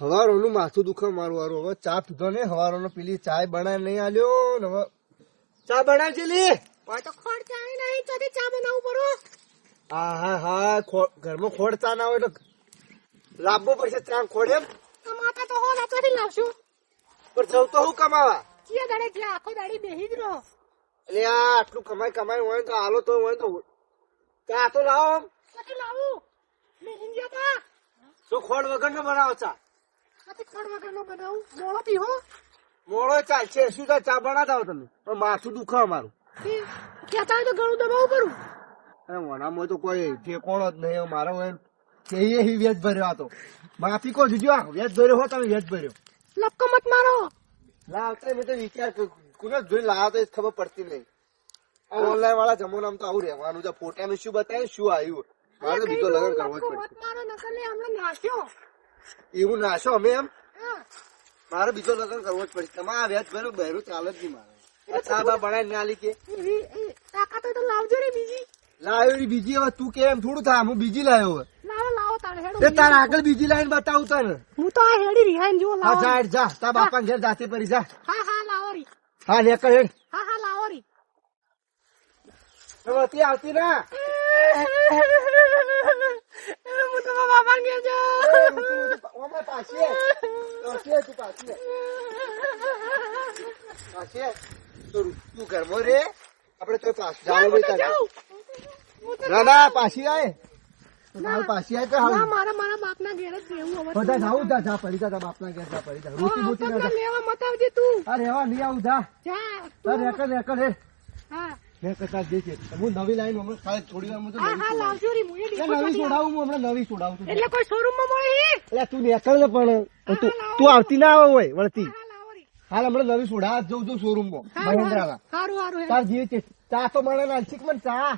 હવારોનું માથું દુખે મારું વારું. હવે ચા પીધો ને હવારોનો પેલી ચાય બનાવી નહીં આલ્યો ને હવે ચા બનાવજે લી. તો ખોડ ચા નહીં તો ચા બનાવું પડો. હા ઘરમાં ખોડ ચા ના હોય તો લાવવો પડશે ચા ખોડ એમ. માતા તો હો નાચવાથી લાવશું. પણ જવ તો હું કમાવા કે દાડે જે આખો દાડી બેહી જ રહો. એટલે આ આટલું કમાઈ હોય તો હાલો તો હોય તો ચા તો લાવો. ક્યાંથી લાવું? બેહી ગયા તા. શું ખોડ વગર નો બનાવો ચા? ક્યાંથી ખોડ વગર નો બનાવું? મોળો પીવો. મોડો ચાલશે શું ચા બનાવતા હો તમે? પણ માથું દુખે અમારું. કહેતા હોય તો ઘણું દબાવું પડું. મોનામાં તો કોઈ ઠેકોણો જ નહીં મારો હોય વ્યાજ ભર્યો. આ તો માફી કો દીજો. વ્યાજ ભર્યો હો તમે વ્યાજ ભર્યો. લપકો મત મારો. લાવતા મેં તો વિચાર કોને જોઈ લાવ તો ખબર પડતી નહીં. આ ઓનલાઈન વાળા જમાનામાં તો આવું રહેવાનું છે. ફોટામાં શું બતાવે શું આવ્યું. મારે તો બીજો લગ્ન કરવો જ પડશે. મારો નકલે હમણાં નાખ્યો. એવું નાશો અમે એમ. મારે બીજો લગ્ન કરવો જ પડશે. તમારે આ વ્યાજ ભર્યો બહેરું ચાલે જ નહીં. મારે ચા બા બનાવી ના લી કે તાકાત હોય તો લાવજો રે બીજી. લાવ્યો બીજી. હવે તું કે એમ થોડું થાય હું બીજી લાવ્યો હવે. લાવો તારે હેડો. તારા આગળ બીજી લાઈન બતાવું તને. હું તો આ હેડી રિહાઈન જો લાવો. હા જા તારા બાપા ઘેર જાતે પડી જા. હા લાવો રી. હા નેકળ હેડ. હા લાવો રી. નવતી આવતી ના. હું તો બાપા ઘેર જાઉં. ઓમે પાછી તું પાછી તું ઘરમાં રે. આપડે તો પાછી ના પાછી આય. પાછી આય તો મારા બાપના ઘેર જ રહેવું હવે. બધા જાવું જા પડી જા બાપના ઘેર જા પડી જા. રોટી બોટી ના લેવા મત આવજે તું. અરે રેવા નહીં આવું જા. નેકળ હેડ. હા હું નવી લાઈન હમણાં ખાલી થોડી વાર હા લાવજો રી. નવી છોડાવું હું હમણાં નવી છોડાવું. એટલે કોઈ શોરૂમ માં મળે એટલે તું નેકળ ને પણ તું આવતી ના આવે હોય વળતી. હાલ હમણાં નવી છોડા જઉં શોરૂમ માં મહેન્દ્રા. સારું તાર જીવે ચા તો મને નાલશીક મને ચા.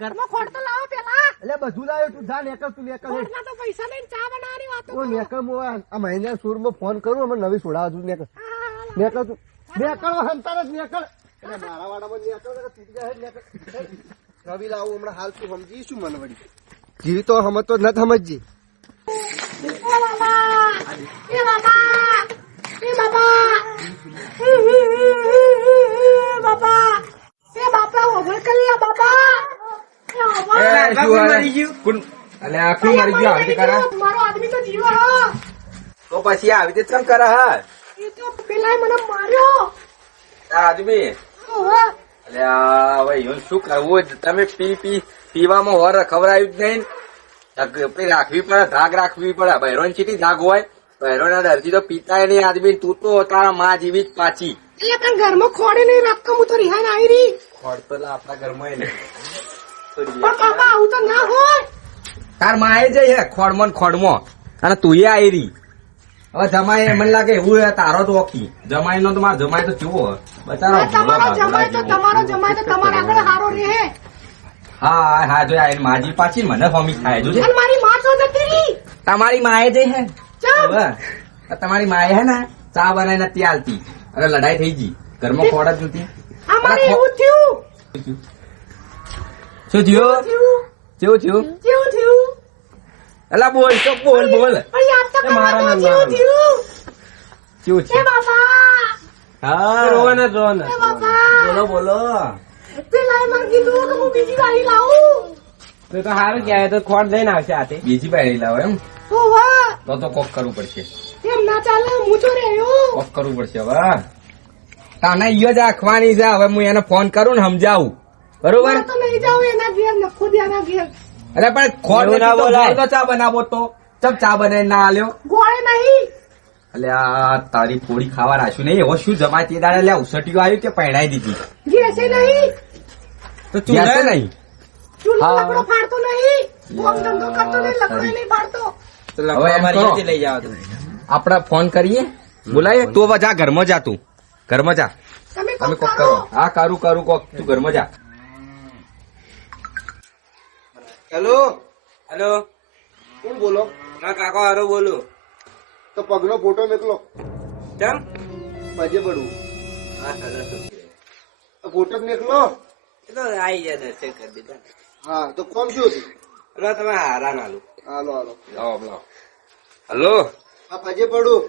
ઘરમાં ખોડ તો લાવો પેલા. એટલે બધું લાવ્યો. તું જા નેકળ. તું નેકળ ખોડના તો પૈસા લઈને ચા બનાવવાની વાતો. હું નેકળ હું આ મહેન્દ્રા શોરૂમ માં ફોન કરું. હમણાં નવી છોડાવું છું. નેકળ તું નેકળ હંતાર જ નેકળ. મારા વાડામાં રવિ લાવું હમણાં હાલ તું સમજી શું મને વળી જીવી તો સમજતો જ નથી સમજી. મારો આદમી તો જીવો. તો પછી આવી રીતે કેમ કરે? હા એ તો પેલા મને માર્યો આદમી. હવે શું કરવું? તમે પીવામાં હોર ખવડાવ્યું જ નહીં. રાખવી પડે, ધાક રાખવી પડે. બહેરોન ચીટી ધાક હોય. બહેરોના ડરથી તો પીતા નહીં આદમી. તું તો તારા માં જેવી જ પાછી. એટલે પણ ઘરમાં ખોડે નહીં રાખતો. હું તો રિહાન આવી રહી. ખોડ તો આપણા ઘરમાં નહીં. પણ બાપા આવું તો ના હોય. તાર માં જઈ હે ખોડમાં અને તું આવી રહી. હવે જમાઈ મને લાગે એવું તારો તો ઓખી જમાઈ નો તો મારો જમાઈ તો કેવો બચારો. તમારો જમાય તો તમારા આગળ હારો રહે. હા જો માજી પાછી મને ફોમી થાય જોજે. મારી માં તો નથી રહી. તમારી માએ જઈ હે. તમારી માએ હે ને ચા બનાવી નથી આલતી અને લડાઈ થઈ ગઈ. ઘરમાં ખોડ જ નથી. અમારે એવું થયું. શું થયું? કેવું થયું? અલા બોલ તો બોલ. મારા કેવું છે હા રોવાના બોલો. પેલા મને કીધું કે હું બીજી ગાડી લાવું. તો સારું ક્યારે તો ખોટ લઈને આવશે આતે. બીજી બાયડી લાવો એમ? તો કોક કરવું પડશે. એમ ના ચાલે. હું તો રહ્યો. કોક કરવું પડશે હવે. તાને ઈયો જ આખવાની છે. હવે હું એને ફોન કરું ને સમજાવું. બરોબર તો નહીં જાવ એના ઘેર નખો દેના ઘેર. અરે પણ ખોટ તો ચા બનાવો તો ચમ ચા બનાવી ના આલ્યો. ગોળે નહીં. એટલે આ તારી થોડી ખાવા રાખ્યું નહીં. એવો શું જમાય તે દાડે લે ઉસટીઓ આવ્યું કે પહેણાઈ દીધી. ગેસે નહીં તો ગેસે નહીં. ચૂલો લકડો ફાડતો નહીં. કોમ ધંધો કરતો નહીં. લકડો નહીં ફાડતો. હવે એમ કરો લઈ જાવ આપડે ફોન કરીએ બોલાય. તું હવે જા ઘરમાં જા. તું ઘરમાં જા. તમે કોક કરો. હા કરું કોક. તું ઘરમાં જા. હેલો કોણ બોલો? કાકો હારો બોલું. તો પગનો ફોટો મેકલો. કેમ મજે પડવું. ફોટો મેકલો. એ તો આવી જાય દર્શન કરી દીધા. હા તો કોણ શું હતું? તમે હારા ના લો. હાલો લાવો હલો. આ પજે પડું.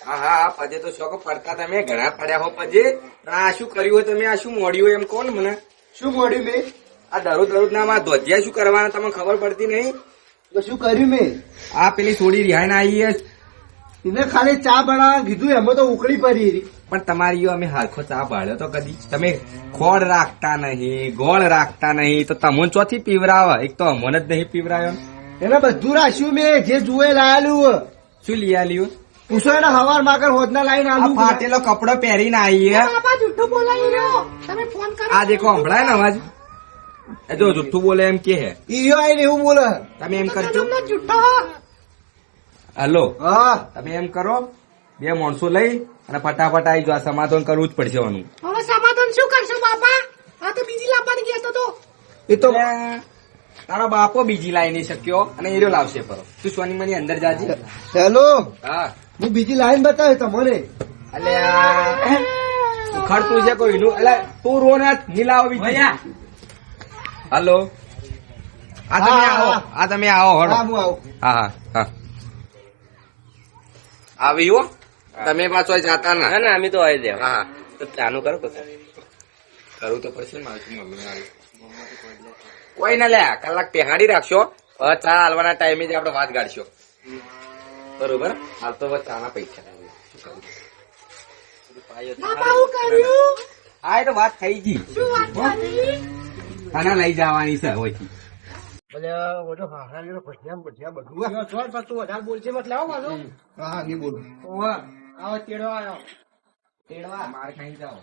હા હા પજે તો શોખ પડતા તમે ઘણા પડ્યા હો પજે. પણ આ શું કર્યું હોય તમે? આ શું મોડ્યું એમ કોણ મને? શું મોડ્યું મેં? આ દરરોજ ના માં ધોધિયા શું કરવાના તમને ખબર પડતી નહીં? તો શું કર્યું મેં? આ પેલી સોડી રિહાઈને આવી છે. એને ખાલી ચા બનાવવા કીધું, એમાં તો ઉકળી પડી રહી. પણ તમારી યો અમે હાલખો ચા ભાળ્યો તો કદી તમે ખોળ રાખતા નહીં, ગોળ રાખતા નહીં, તો તમને ચોથી પીવરાવે? એક તો અમને જ નહીં પીવરાયો. એને બધું રાખ્યું મેં, જે જુએ લાયેલું. શું લઈ આલ્યું? પૂછો એને હવાર માગર હોદના લાઈન આ આલુ. ફાટેલો કપડો પહેરીને આવી છે. બાપા જુઠ્ઠું બોલાવી રહ્યો. તમે ફોન કરો. આ દેખો સંભળાય ને અવાજ? એ જો જુઠ્ઠું બોલે એમ કે હે. ઈયો આઈને એવું બોલે. તમે એમ કરજો. તમને જુઠ્ઠો. હલો, હા તમે એમ કરો, બે માણસો લઈ અને ફટાફટ આવી જો. આ સમાધાન કરવું જ પડશે આનું. હવે સમાધાન શું કરશો બાપા? આ તો બીજી લાવવાની કહેતો તો. એ તો એટલે તારો બાપો બીજી લાઈ નહીં શક્યો અને એરો લાવશે પરો. તું સોની મની અંદર જાજી. હેલો, હા હું બીજી લાઈન બતાવે તમને. એટલે ખડતું છે કોઈનું. એટલે તું રો ને નીલાવો બીજી. હલો, આ તમે હા, આવો, હા. આ તમે આવો હળો. હા હું આવું. હા હા હા આવી હો. તમે પાછો જાતા ના. ના અમે તો આવી દે હા હા તો ચાલુ કરો પછી કરવું તો પડશે ને મારું મમ્મી મારું. કોઈ ના લે કલાક પેહાડી રાખશો. હવે ચા હાલવાના ટાઈમે જ આપડે વાત ગાડશો. બરોબર. હાલ તો હવે ચાના પૈસા બાપા હું કર્યું? આ તો વાત થઈ ગઈ. શું વાત કરી? આના લઈ જવાની છે હોયથી. હા હા નહીં બોલું. માર ખાઈ જાઓ.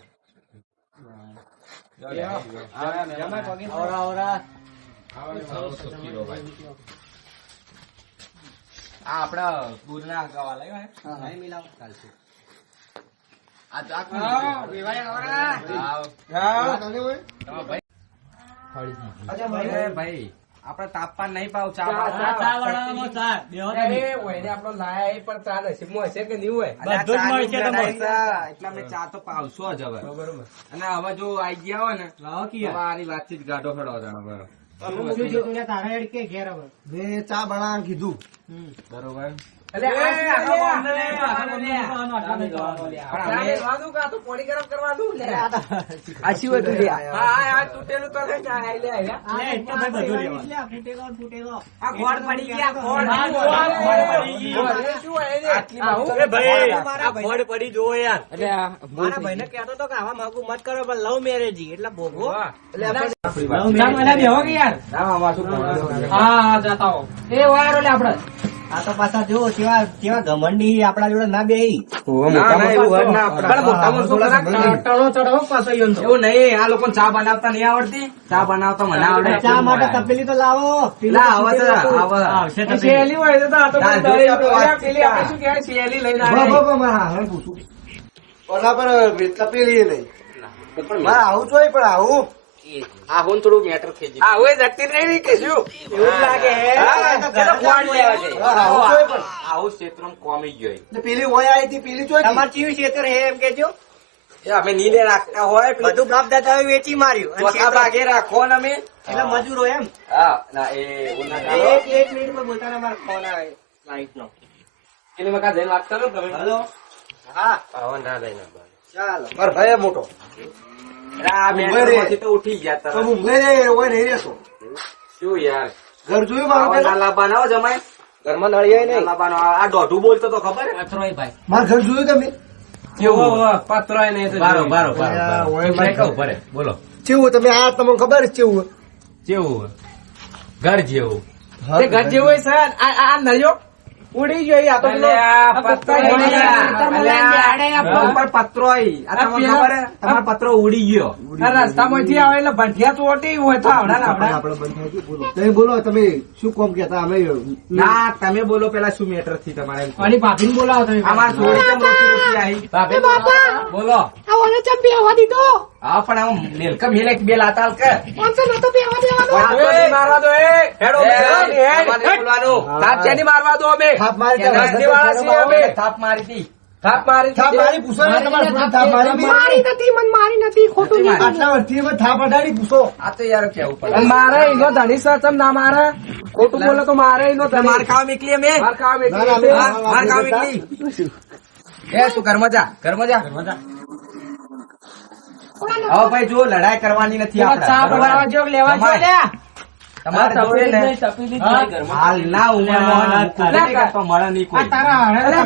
આ આપડા દૂધ ના ગવા લાવ્યા નહીં મિલાવ ચાલશે. આ ચાક ભાઈ આપડે તાપમાન નહીં પાવ ચા એટલા મેં ચા તો પાવશો જ હવે. અને હવે જો આઈ ગયા હોય ને તમારી વાતચીત ગાઢો ખડો હવે. મેં ચા બનાવવા કીધું. બરોબર. પડી જો યાર મારા ભાઈ ને કેતો તો કે આવા માગું મત કરો પણ લવ મેરેજ એટલે ભોગવો આ તો પાછા જો કેવા કેવા ઘમંડી આપડા જોડે ના બેહી એવું નહીં. આ લોકો ચા બનાવતા નહીં આવડતી. ચા બનાવતા મને આવડે. ચા માટે તપેલી તો લાવો લા, આવા તો આવા. આવશે તપેલી હોય તો આ તો ના, દરેક જો તો વાત પેલી આપણે શું કહેવાય શેલી લઈને મારા હાલ પૂછું. ઓલા પર તપેલી નહીં. મારે આવું જોઈએ પણ આવું. આ હું થોડું મેટર થઈ ગયું. આ હવે જતી રહી કે શું એવું લાગે હે તો ઘરે ફોન લેવા છે હા, આવું જોઈએ પણ. આવું ક્ષેત્ર કોમી ગયો. ને પેલી ઓય આવી હતી, પેલી ચોઈ તમારે ચીવ ક્ષેત્ર હે એમ કેજો એ અમે નીલે રાખતા હોય બધું બાપ દાદા વેચી માર્યું અને ચોથા ક્ષેત્ર ભાગે રાખો ને અમે. એટલે મજૂરો એમ હા ના એ ઓના ચાલો. એક મિનિટમાં બોલતા મારો ફોન આવે લાઈટ નો એની મકા જઈને વાત કરો તમે. હલો હા આવો ના લઈને ચાલો મારો ભાઈ મોટો આ મેટરમાંથી તો ઉઠી ગયા તો તરત. હું ઘરે ઓય નહીં રહેતો. શું યાર ઘર જોયું મારું આવા પેલા? નાલા બનાવો જમાય. ઘરમાં નળિયાય નહીં નાલા બનાવો. આ દોઢું બોલતો તો ખબર હે? મારું ઘર જોયું તમે? બોલો કેવું તમે આ તમને ખબર છે કેવું? કેવું ઘર જેવું. હા, ઘર જેવું હોય સર આ નળિયો ઉડી ગયો આ તો પેલો પત્રો તમારો પત્રો ઉડી ગયો. રસ્તામાંથી આવે એટલે ભંઠિયા ચોટી હોય તો આવડા આપણે બંધ થઈ ગયું. બોલો તમે બોલો, તમે શું કોમ કેતા? અમે ના તમે બોલો પેલા શું મેટર થી તમારે અને ભાભીને બોલાવો તમે અમાર થોડી કેમ રોકી રોકી આવી. એ બાપા બોલો. આ ઓને ચમ બેહવા દીધો? હા પણ આમ મેલકમ હેલે બે લાતાલ કે કોણસો નતો બેહવા દેવાનો? મારવા દો થાપ મારી હતી. થાપ મારી થાપ મારી પૂછો ને તમારે થોડી થાપ મારી મારી નથી મન મારી નથી ખોટું નહીં આટલા વર્ષથી એમાં થાપ અડાડી પૂછો આ તો યાર કેવું પડે અને મારે એનો ધણી સચમ ના મારે ખોટું બોલે તો મારે એનો ધણી માર ખાવા નીકળી અમે માર ખાવા ના, ના, એકલી ના, છે. માર ખાવા નીકળી એ તું ઘરમાં જા હવે ભાઈ જો લડાઈ કરવાની નથી ચા આપણે બનાવવા જો લેવા જો લ્યા તમારે જોડે ને તપેલી જ નહીં ઘરમાં. હાલ ના ઉંમરમાં ના, તો મળે નહીં કોઈ અલા,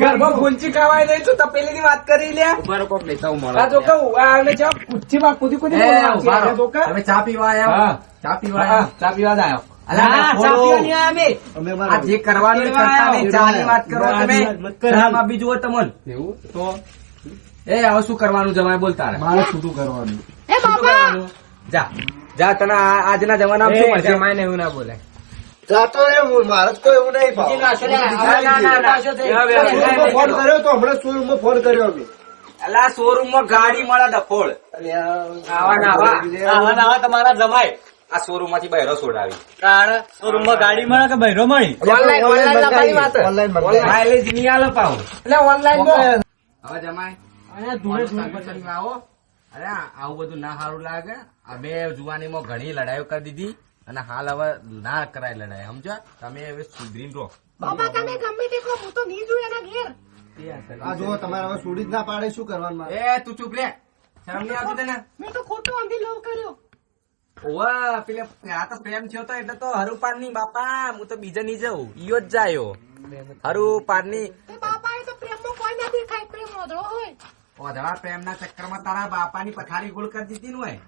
ઘરમાં ફૂંચી ખાવાય નહીં તું તપેલી ની વાત કરી લે ઉભારો કોક લેતા હું મળે આ જો કહું આ અમે જાઓ કુચ્છી માં કૂદી કૂદી એ, બોલવાનું છે. ઉભારો. આ જો કહું. તમે ચા પીવા આવ્યા હા. ચા પીવા હા, આવ્યા ચા પીવા જ આવ્યો. અલા, હા, ના, ચા બોલો. પીવા નહીં અમે અમે આ અમારા જે કરવાનું એ કરતા નહીં, ચાની વાત કરો તમે શામાં બી જુઓ તમને એવું તો એ હવે શું કરવાનું જમાય બોલતા રહે. મારે છૂટું કરવાનું એ બાપા જા જા તને આજના જમાનામાં શું મળશે જમાઈને એવું ના બોલે જાતો રે મારે તો એવું નહીં ભાવ. શોરૂમમાં ફોન કર્યો તો હમણાં શોરૂમમાં ફોન કર્યો અમે અલા શોરૂમ માં ગાડી મળે ડફોળ આવા તમારા જમાય આ શોરૂમ માંથી બહેરો છોડાવી શોરૂમ માં ગાડી મળે કે બૈરો મળી ઓનલાઈન લાવવાની વાત. ઓનલાઈન મંગાવી. માઇલેજ નહીં આલે પાવ એટલે ઓનલાઈન હવે જમાય તમે આવો અરે આવું બધું ના સારું લાગે અમે જુવાનીમાં ઘણી લડાઈઓ કરી દીધી અને હાલ હવે ના કરાય લડાઈ સમજો તમે હવે સુધરીને રહો બાપા તમે ગમે તે કહો હું તો નહીં જોયું એના ઘેર આ જો તમારે હવે છોડી જ ના પાડે શું કરવાનું મારે? એ તું ચૂપ રે શરમ નહીં આવતી તને મેં તો ખોટું અંધી લવ કર્યો ઓવા પેલે આ તો પ્રેમ થયો તો એટલે તો હરુપાન ની બાપા હું તો બીજા ની જઉં ઈયો જ જાયો હરુપાન ની તે બાપા એ તો પ્રેમમાં કોઈ ના દેખાય પ્રેમ ઓધળો હોય ઓધળા પ્રેમ ના ચક્કર માં તારા બાપા ની પથારી ગોળ કરી દીધી ને હોય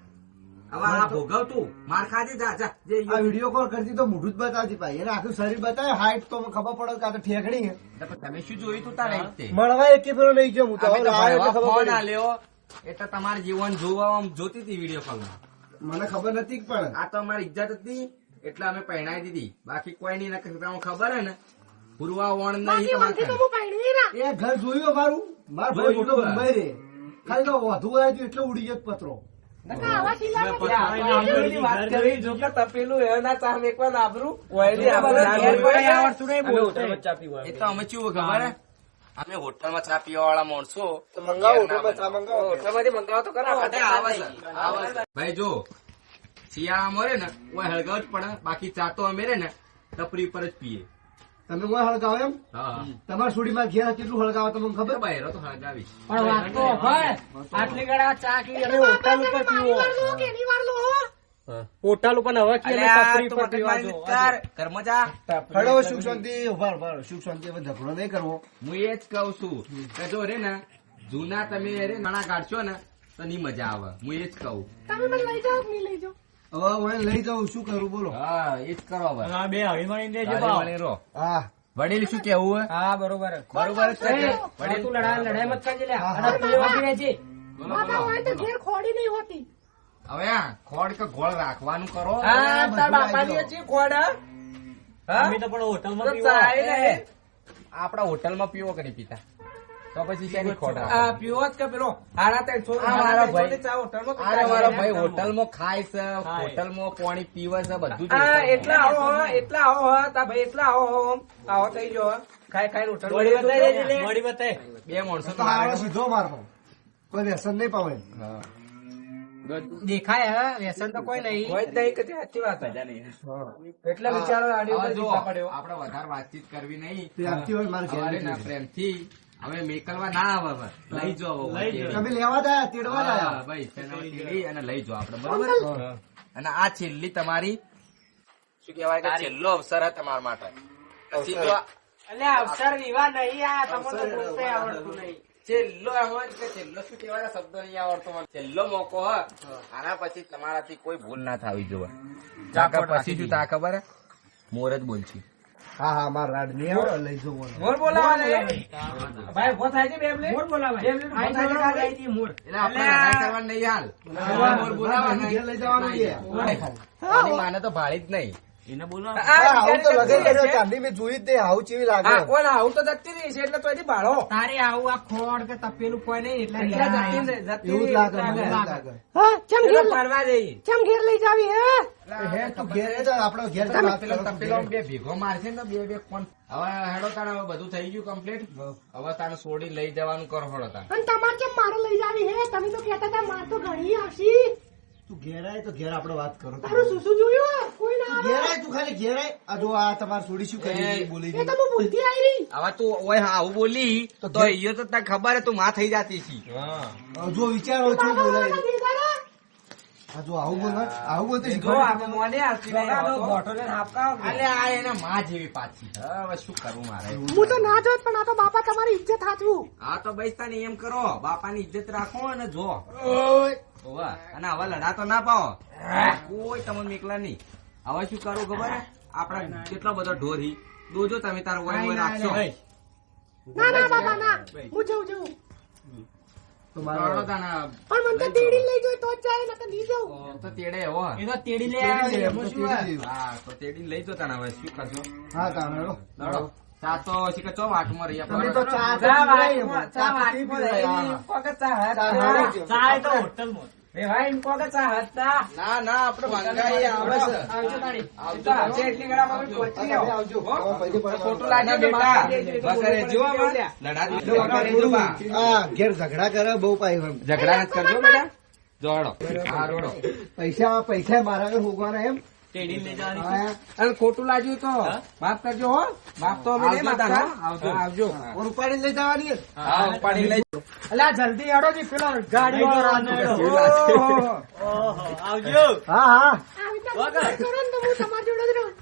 હવે આ ભોગવ તું માર ખાજે જા જા જે આ ઈયો. વિડીયો કોલ કરતી તો મોઢું જ બતાવતી ભાઈ એને આખું શરીર બતાવે હાઈટ તો ખબર પડે કાં તો ઠેકડી હે. એટલે પણ તમે શું જોયું તું તારે તે? મળવા એકે ફેરો લઈ ગયો હું તો અમે હવે તો લાવ્યો એટલે ભરવા ખબર ફોન પડી. આલ્યો એટલે તમારું જીવન જોવા આમ જોતી હતી વિડીયો કોલમાં મને ખબર નથી પણ આ તો અમારી ઇજ્જત હતી એટલે અમે પહેણાઈ દીધી બાકી કોઈ નહીં નકર તમને ખબર હે ને પૂર્વા વણ નહીં બાકી તમારે વંથી તો હું પાણી ના એ ઘર જોયું અમારું મારો ભાઈ મોટો જોયું. મુંબઈ રે ખાલી તો વધુ આવ્યું હતું એટલે ઉડી ગયો પત્રો નકા આવા શીલા આપણી વાત કરી જો કે તપેલું એના ચામ એકવાર આબરૂ ઓયલી બરાબર. આપણે ઘેર કોઈ આવડતું નહીં બોલતે. એ તો અમે શું ખબર હે અમે હોટલમાં ચા પીવા વાળા માણસો તો મંગાવો હોટલમાં ચા મંગાવો હોટલમાંથી મંગાવો તો ખરા. અરે આવે છે, આવે છે. ભાઈ જો શિયાળામાં રે ને કોઈ હળગાવ જ પડે બાકી ચા તો અમે રે ને ટપરી પર જ પીએ તમે કોઈ હળગાવો એમ હા તમારા સુડીમાં ઘેર કેટલું હળગાવો તમને ખબર ખબર બહેરો તો હળગાવી પણ વાત તો ભાઈ આટલી ગળા ચા કી અમે હોટલ ઉપર પીવો કેની વાર લો હોટલ ઉપર હવે કે અલ્યા, તપરી તું પર મગજ પીવા મારી જો નથી કર. ઘરમાં જા હળો સુખ શાંતિ ઉભા સુખ શાંતિ હવે ઝઘડો નહીં કરવો હું એ જ કઉ છું કે જો રે ને જૂના તમે રે નાણા કાઢશો ને તો ની મજા આવે હું એ જ કઉ તમે મને લઈ જાઓ કે નહીં લઈ જાઓ હવે હું લઈ જાઉં શું કરું બોલો હા એ જ કરો હવે હા બે હળી મળી દેજો હારે ભાવ વળી રહો. હા વડીલ શું કેવું હે હા બરોબર બરોબર જ છે કે? વડીલ તું લડાઈ મત કરજે લે હા, અને તું એ વાગી રહેજે બોલો, બાપા બોલો. હોય તો ઘેર ખોડી નહીં હોતી હવે આ ખોડ કે ગોળ રાખવાનું કરો હા તાર બાપાની હજી ખોડ હા? હા? અમે તો પણ હોટલમાં તો પીવા ચાય ને. આપડા હોટલમાં પીવો કે નહીં પીતા તો પછી શેની ખોડ રાખો? આ પીવો જ કે પેલો હાડા ત્રણ સો આ મારા ભાઈ. ની ચા હોટલમાં અરે મારો ભાઈ પીતા. હોટલમાં ખાય છે ખાય. હોટલમાં પાણી પીવે છે બધું જ હા હોટલમાં. એટલા આવો હો, એટલા આવો હો, તાર ભાઈ એટલા આવો હો, આવો થઈ ગયો હો. ખાઈ ખાઈ હોટલ મોડી બતાવી દેજે લે. મોડી બતાય બે માણસો તો આવડે સીધો મારતો કોઈ વ્યસન નહીં પાવે હા. દેખાય હે વ્યસન તો કોઈ નહીં કોઈ જ નહીં કે તે સાચી વાત છે. એટલે વિચારો આડી ઉપર હવે જો, દીપા પડ્યો આપણે વધારે વાતચીત કરવી નહીં તે આપતી હોય મારે ઘેર હવે લઈ ના જજો. પ્રેમથી હવે મેકલવા ના આવે હવે લઈ જાઓ હવે લઈ કેરી. તમે લેવા જ આયા તેડવા જ હા, આયા ભાઈ શેનામાં કેરી અને લઈ જાઓ આપણે બરોબર અને આ છેલ્લી તમારી શું કહેવાય કે છેલ્લો અવસર હે તમારા માટે પછી જો આ એટલે અવસર વિવાહ નહીં આ તમને બોલતે આવડતું નહીં છેલ્લો એમ જ કે છેલ્લો શું કહેવાય શબ્દ નહીં આવડતો મને છેલ્લો મોકો હ આના પછી તમારાથી કોઈ ભૂલ ના થવી જોવે પછી શું તા ખબર હે મોર જ બોલશું હા હા મારા રાડ નહીં આવે લઈ જવું મોર બોલાવા ને ભાઈ ઉભો થાય છે બે મિનિટ મોર બોલાવાય. બે મિનિટ ઉભો થાય છે કાલે? એટલે આપણે લડાઈ કરવાની નહીં હાલ મોર બોલાવવાના ઘેર લઈ જવાનું છે. આની માને તો ભાળી જ નહીં આ હા, આવું તો લગન બિચારી કર્યો જતી ચાંદી મેં જોઈ જ નહીં આવું ચેવી લાગે હા, કોણ આવું તો જતી રહી છે એટલે તો એથી ભાડો તારે આવું આ ખોડ કે તપેલું કોઈ નહીં એટલે એટલે જતી લડાઈ. જતી એવું જ લાગે મને લાગે. એવું જ લાગે હા ચમ એટલે ઘેર ફરવા જઈ ચમ ઘેર લઈ જાવી હે હે તું ઘેર એ જા, આપણો ઘેર જા, વાત કરો. તપેલો બે ભેગો મારશે ને બે બે કોણ હવે હેડો તાને હવે બધું થઈ ગયું કમ્પ્લીટ હવે તાને છોડી લઈ જવાનું કરો હળો તાને અને તમારે કેમ મારે લઈ જાવી હે? તમે તો કહેતા હતા માર તો ઘણી હસી. તું ઘેર આય તો ઘેર આપણે વાત કરો. તારું શું શું જોયું? કોઈ ના ઘેર આવે. આય, તું ખાલી ઘેર આય. આ જો આ તમારે છોડી શું કરી એ, બોલી એ તો હું ભૂલતી આવી રહી. હવે તું ઓય આવું બોલી તો ઈયો તો તને ખબર હે તું માં થઈ જાતી છી જો વિચારો છો બાબા બોલાય વાળા દીકરા. આ જો આવું બોલવા આવું બોલते જો શીખવાડે. આપણે મોને આરતી નહીં આવતો. બોટો લઈને હાપકાવો. અલે આ એના માં જેવી પાછી હવે શું કરવું મારે હું તો ના જોત પણ આ તો બાપા તમારી ઇજ્જત હાચવું. હા તો બસ તને એમ કરો બાપાની ઇજ્જત રાખો અને જો ઓવા અને હવે લડા તો ના પાવો કોઈ તમને મેકલા નહીં હવે શું કરવું ખબર હે આપડા કેટલો બધો ઢોર હી દોજો તમે તારો વય વય રાખશો ના ના બાપા ના, હું જઉં. તો કરડો મારો તાના પણ મને તો તેડી લઈ જોઈ તો જ જાય, નકર નહીં જાઉં. તો તેડે એવો એ તો તેડી લે આવે એમાં શું હોય? હા તો તેડી લઈ જો તાના હવે શું કરશો હા તાણો લડો ચા તો શીખે ચો વાટમાં રહી તમે તો ચા તો ચા પીવડાવી એમ. વાટમાં, ચા ચા તો પી વાટમાં પીવડાવી. રહી. કોકે ચા હાથ ચા ચા. હાથ. ચાય તો હોટલમાં. એ ભાઈ એમ કોકે ચા હતા. ના ના આપડે મંગાઈ આવે છે આવજો તાણી. આવજો. તો આવશે એટલી ઘડામાં અમે પહોંચી તમે આવો. આવજો. હો? હવે પૈસે પડે. ખોટું લાગે બેટા વગરે જો લડા જો બા આ ઘેર ઝઘડા કરે બહુ પાઈ એમ. ઝઘડા નથી કરજો બેટા જોડો હા રોડો પૈસા મારા આગળ હોગવાના એમ. તેડી લઈ જવાની. હા. અને ખોટું લાગ્યું તો માફ કરજો હો. માફ તો અમે નહીં આવજો તાનો, માંગતા. આવજો. આવજો. ઓર ઉપાડીને લઈ જવાની છે. હા ઉપાડી લઈ અલા જલ્દી હેડો જી પેલો ગાડી વાળો ઓહો, આવજો. હા હા આવી રીતે કરો ને તો હું તમારી જોડે જ રહું.